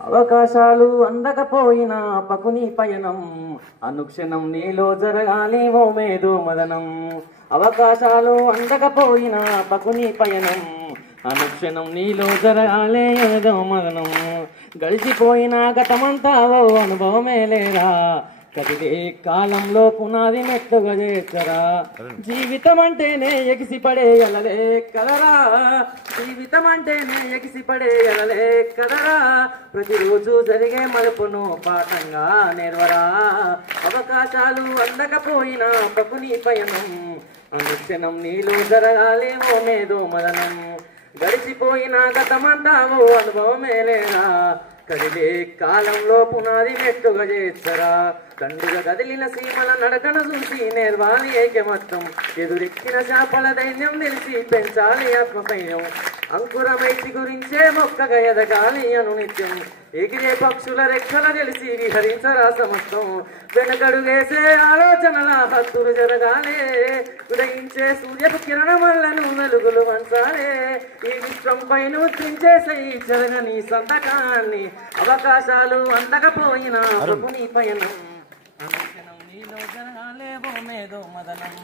అవకాశాలు అందకపోయినా పకుని పయనం అనుక్షణం నీలో జరగాలి ఓ మేధో మదనం. అవకాశాలు అందకపోయినా పకుని పయనం అనుక్షణం నీలో జరగాలి ఏదో మదనం. గడిచిపోయిన గతమంతా ఓ అనుభవమే లేదా, కదిలే కాలంలో పునాది మెట్టుగా చేర్చరా. జీవితం అంటేనే ఎగిసిపడే అలలే కదరా, జీవితం అంటేనే ఎగిసిపడే అలలే కదరా. ప్రతిరోజు జరిగే మలుపును పాఠంగా నేర్వరా. అవకాశాలు అందకపోయినా పకుని పయనం అనుక్షణం నీలో జరగాలి ఓ మేధో మదనం. గడిచిపోయిన గతమంతా ఓ అనుభవమే లేదా, కదిలే కాలంలో పునాది మెట్టుగా చేర్చరా. తండ్రిగా కదిలిన సీమల నడకను చూసి నేర్వాలి ఐక్యమత్యం. ఎదురెక్కిన చేపల దైన్యం తెలిసి పెంచాలి ఆత్మధైర్యం. అంకురమైతి గురించే మొక్కగా ఎదగాలి అనునిత్యం. ఎగిరే పక్షుల రెక్కల తెలిసి విహరించరా సమస్తం. వెనకడుగేసే ఆలోచనల హద్దులు జరగాలే, ఉదయించే సూర్యపు కిరణమల్లను వెలుగులు వంచాలే. ఈ విశ్వంపై నృత్యించేసే జరగని సంతకాన్ని. అవకాశాలు అందకపోయినా ప్రభుని పయనం అనుక్షణం నీలో జరగాలే ఓ మేధో మదనం.